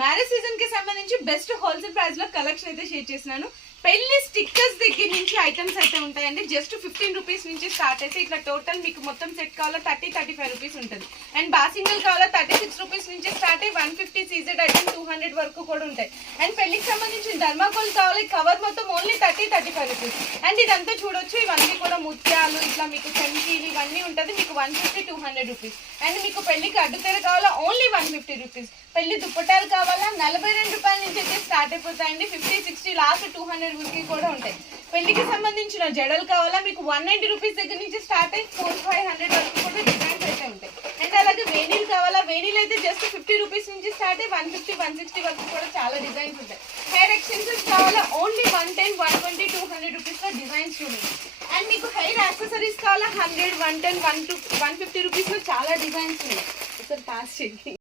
Marriage season కి సంబంధించి best wholesale price లో కలెక్షన్ అయితే షేర్ చేసినాను. పెళ్లి స్టిక్కర్స్ దగ్గర నుంచి ఐటమ్స్ అయితే ఉంటాయండి. జస్ట్ 15 రూపీస్ నుంచి స్టార్ట్ అయితే ఇట్లా టోటల్ మీకు మొత్తం సెట్ కావాలా 30-35 రూపీస్ ఉంటుంది. అండ్ బాసింగల్ కావాలా 36 రూపీస్ నుంచి స్టార్ట్ అయ్యి 150 సీజెడ్ ఐటమ్ 200 వరకు కూడా ఉంటాయి. అండ్ పెళ్లికి సంబంధించిన ధర్మాకోల్ కావాలి కవర్ మొత్తం ఓన్లీ 30-35 రూపీస్. అండ్ ఇదంతా చూడొచ్చు, ఇవన్నీ కూడా ముత్యాలు ఇట్లా మీకు చెంకీలు ఇవన్నీ ఉంటుంది మీకు 150-200 రూపీస్. అండ్ మీకు పెళ్లికి అడ్డుతెర కావాలా ఓన్లీ 150 రూపీస్. పెళ్లి దుప్పటాలు కావాలా 42 రూపాయల నుంచి అయితే స్టార్ట్ అయిపోతాయండి. 50-60 లాస్ట్ 200 రూపీస్ కూడా ఉంటాయి. పెళ్లికి సంబంధించిన జడలు కావాలా మీకు 190 రూపీస్ దగ్గర నుంచి స్టార్ట్ అయ్యి 400-500 వరకు కూడా డిజైన్స్ అయితే ఉంటాయి. అండ్ అలాగే వేణీలు కావాలా, వేణీలు అయితే జస్ట్ 50 రూపీస్ నుంచి స్టార్ట్ అయ్యి 150-160 వరకు కూడా చాలా డిజైన్స్ ఉంటాయి. హెయిర్ ఎక్స్టెన్షన్స్ కావాలా ఓన్లీ 110-120-200 రూపీస్ లో డిజైన్స్ చూడండి. అండ్ మీకు హెయిర్ యాక్సెసరీస్ కావాలా 100-110-150 రూపీస్ లో చాలా డిజైన్స్ ఉన్నాయి. ఒకసారి పాస్ చేయండి.